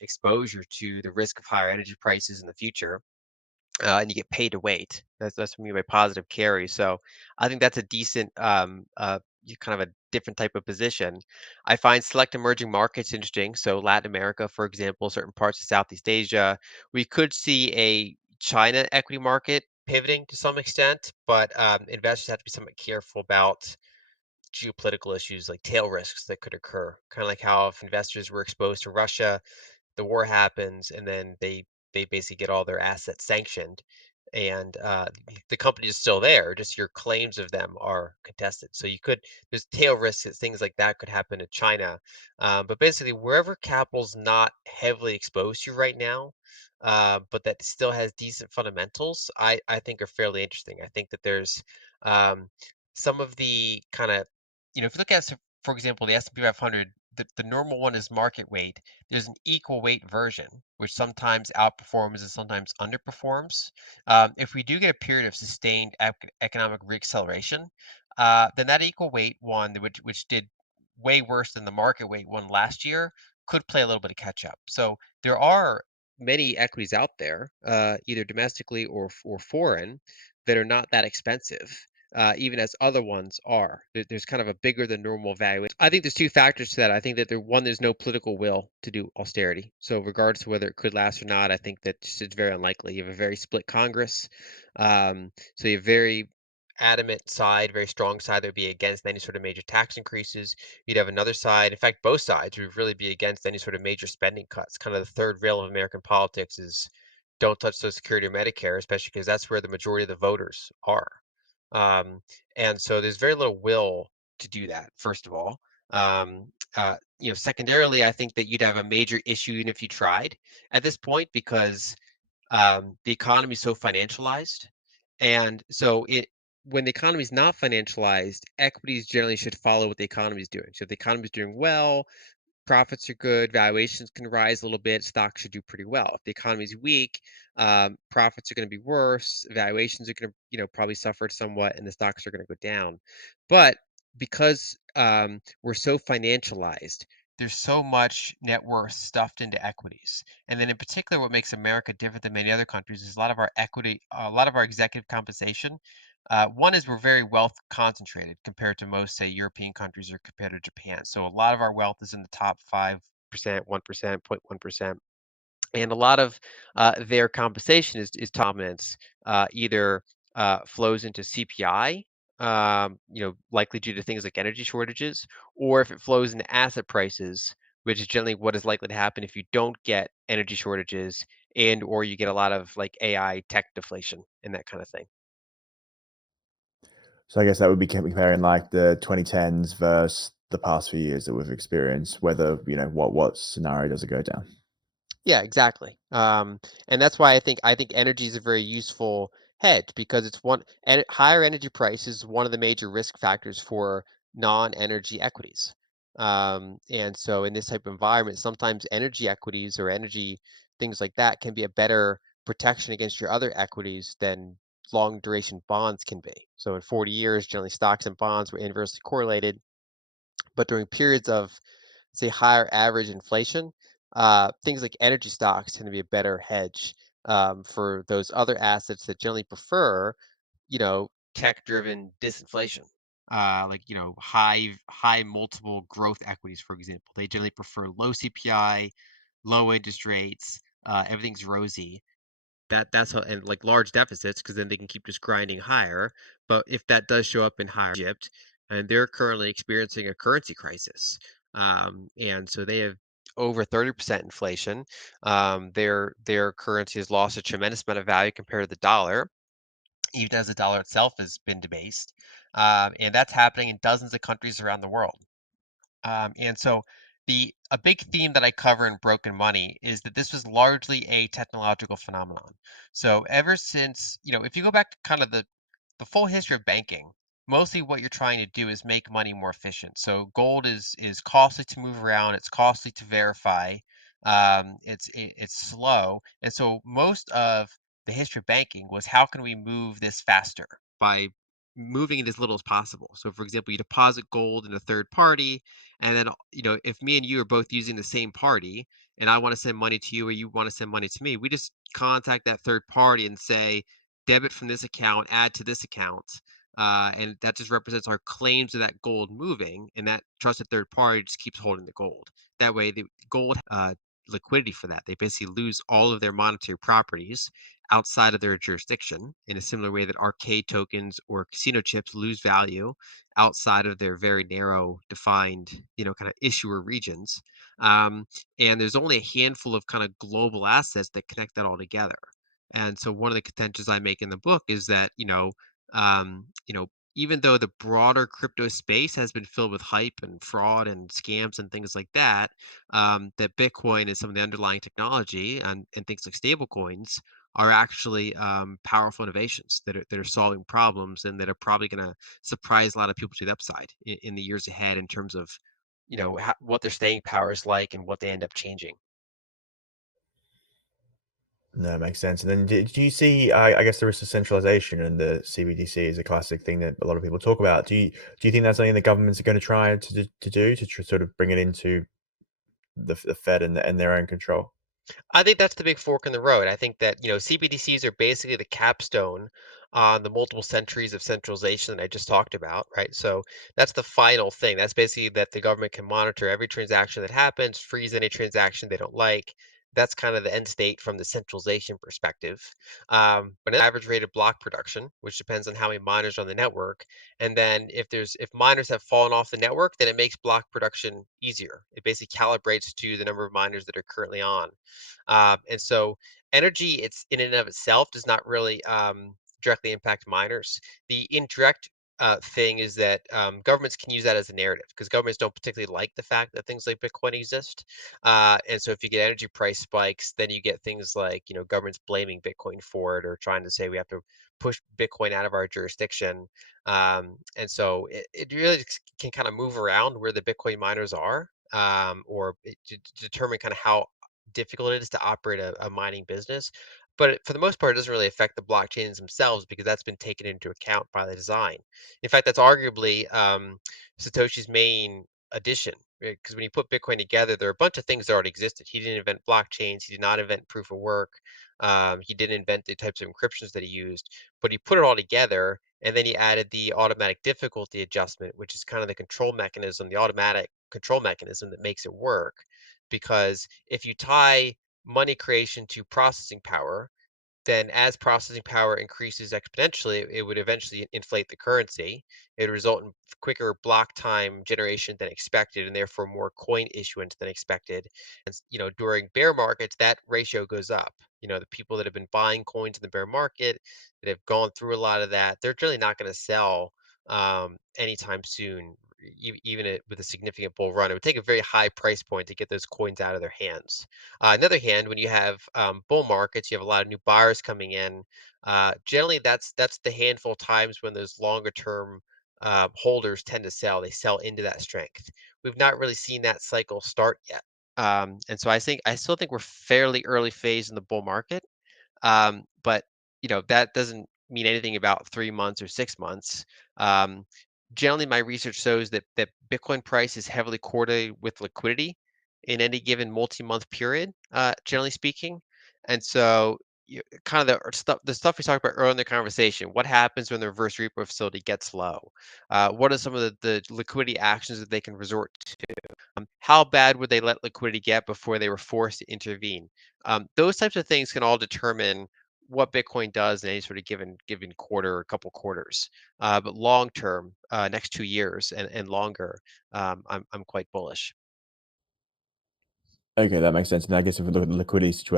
exposure to the risk of higher energy prices in the future, and you get paid to wait. That's what I mean by positive carry. So I think that's a decent, kind of a different type of position. I find select emerging markets interesting. So Latin America, for example, certain parts of Southeast Asia, we could see a China equity market pivoting to some extent, but investors have to be somewhat careful about geopolitical issues like tail risks that could occur. Kind of like how if investors were exposed to Russia, the war happens, and then they basically get all their assets sanctioned, and the company is still there. Just your claims of them are contested. So you could there's tail risks that things like that could happen in China. But basically, wherever capital's not heavily exposed to right now, but that still has decent fundamentals, I think are fairly interesting. I think that there's um, some of the kind of if you look at for example the S&P 500, the normal one is market weight. There's an equal weight version, which sometimes outperforms and sometimes underperforms. If we do get a period of sustained economic reacceleration, then that equal weight one, which did way worse than the market weight one last year, could play a little bit of catch up. So there are many equities out there, either domestically or foreign, that are not that expensive, even as other ones are. There's kind of a bigger than normal valuation. I think there's two factors to that. I think that there's no political will to do austerity. So regardless of whether it could last or not, I think that it's very unlikely. You have a very split Congress, so you have very adamant side, very strong side that would be against any sort of major tax increases. You'd have another side, in fact, both sides would really be against any sort of major spending cuts. Kind of the third rail of American politics is don't touch Social Security or Medicare, especially because that's where the majority of the voters are. Um, and so there's very little will to do that, first of all. Secondarily, I think that you'd have a major issue even if you tried at this point because the economy is so financialized. And so when the economy is not financialized, equities generally should follow what the economy is doing. So if the economy is doing well, profits are good, valuations can rise a little bit, stocks should do pretty well. If the economy is weak, profits are going to be worse, valuations are going to, probably suffer somewhat, and the stocks are going to go down. But because we're so financialized, there's so much net worth stuffed into equities. And then in particular, what makes America different than many other countries is a lot of our executive compensation. One is we're very wealth concentrated compared to most, say, European countries or compared to Japan. So a lot of our wealth is in the top 5%, 1%, 0.1%. And a lot of their compensation is dominance, either flows into CPI, likely due to things like energy shortages, or if it flows into asset prices, which is generally what is likely to happen if you don't get energy shortages and or you get a lot of like AI tech deflation and that kind of thing. So I guess that would be comparing like the 2010s versus the past few years that we've experienced, whether, what scenario does it go down? Yeah, exactly. And that's why I think energy is a very useful hedge because it's higher energy prices is one of the major risk factors for non-energy equities. And so in this type of environment, sometimes energy equities or energy things like that can be a better protection against your other equities than long duration bonds can be. So in 40 years, generally stocks and bonds were inversely correlated, but during periods of, say, higher average inflation, things like energy stocks tend to be a better hedge for those other assets that generally prefer, tech-driven disinflation. High multiple growth equities, for example. They generally prefer low CPI, low interest rates, everything's rosy. That's how, and like large deficits because then they can keep just grinding higher. But if that does show up in higher Egypt, and they're currently experiencing a currency crisis, and so they have over 30% inflation. Their currency has lost a tremendous amount of value compared to the dollar, even as the dollar itself has been debased. And that's happening in dozens of countries around the world. And so a big theme that I cover in Broken Money is that this was largely a technological phenomenon. So ever since, if you go back to kind of the full history of banking, mostly what you're trying to do is make money more efficient. So gold is costly to move around, it's costly to verify, it's slow, and so most of the history of banking was how can we move this faster by moving it as little as possible. So for example, you deposit gold in a third party, and then if me and you are both using the same party and I want to send money to you or you want to send money to me, we just contact that third party and say, debit from this account, add to this account. And that just represents our claims of that gold moving, and that trusted third party just keeps holding the gold. That way, the gold liquidity for that. They basically lose all of their monetary properties outside of their jurisdiction in a similar way that arcade tokens or casino chips lose value outside of their very narrow defined, kind of issuer regions. Um, and there's only a handful of kind of global assets that connect that all together. And so one of the contentions I make in the book is that, even though the broader crypto space has been filled with hype and fraud and scams and things like that, that Bitcoin and some of the underlying technology and things like stable coins are actually powerful innovations that are solving problems and that are probably going to surprise a lot of people to the upside in the years ahead in terms of what their staying power is like and what they end up changing. No, it makes sense. And then do you see, I guess, the risk of centralization and the CBDC is a classic thing that a lot of people talk about. Do you think that's something the governments are going to try to sort of bring it into the Fed and their own control? I think that's the big fork in the road. I think that, CBDCs are basically the capstone on the multiple centuries of centralization that I just talked about, right? So that's the final thing. That's basically that the government can monitor every transaction that happens, freeze any transaction they don't like. That's kind of the end state from the centralization perspective. But an average rate of block production, which depends on how many miners are on the network, and then if miners have fallen off the network, then it makes block production easier. It basically calibrates to the number of miners that are currently on. And so energy, it's in and of itself does not really directly impact miners. The indirect thing is that governments can use that as a narrative because governments don't particularly like the fact that things like Bitcoin exist. And so if you get energy price spikes, then you get things like, governments blaming Bitcoin for it or trying to say we have to push Bitcoin out of our jurisdiction. And so it really can kind of move around where the Bitcoin miners are, to determine kind of how difficult it is to operate a mining business. But for the most part, it doesn't really affect the blockchains themselves because that's been taken into account by the design. In fact, that's arguably Satoshi's main addition. Because when you put Bitcoin together, there are a bunch of things that already existed. He didn't invent blockchains. He did not invent proof of work. He didn't invent the types of encryptions that he used, but he put it all together. And then he added the automatic difficulty adjustment, which is kind of the control mechanism, the automatic control mechanism that makes it work. Because if you tie money creation to processing power, then as processing power increases exponentially, it would eventually inflate the currency. It would result in quicker block time generation than expected, and therefore more coin issuance than expected. And during bear markets, that ratio goes up. The people that have been buying coins in the bear market that have gone through a lot of that, they're really not going to sell anytime soon. Even with a significant bull run, it would take a very high price point to get those coins out of their hands. On the other hand, when you have bull markets, you have a lot of new buyers coming in. Generally, that's the handful of times when those longer term holders tend to sell. They sell into that strength. We've not really seen that cycle start yet. And so I still think we're fairly early phase in the bull market. But that doesn't mean anything about 3 months or 6 months. Um, Generally, my research shows that Bitcoin price is heavily correlated with liquidity in any given multi-month period, generally speaking. And so, kind of the stuff we talked about earlier in the conversation. What happens when the reverse repo facility gets low? What are some of the liquidity actions that they can resort to? How bad would they let liquidity get before they were forced to intervene? Those types of things can all determine what Bitcoin does in any sort of given quarter or couple quarters. But long term, next 2 years and longer, I'm quite bullish. Okay, that makes sense. And I guess if we look at the liquidity situation,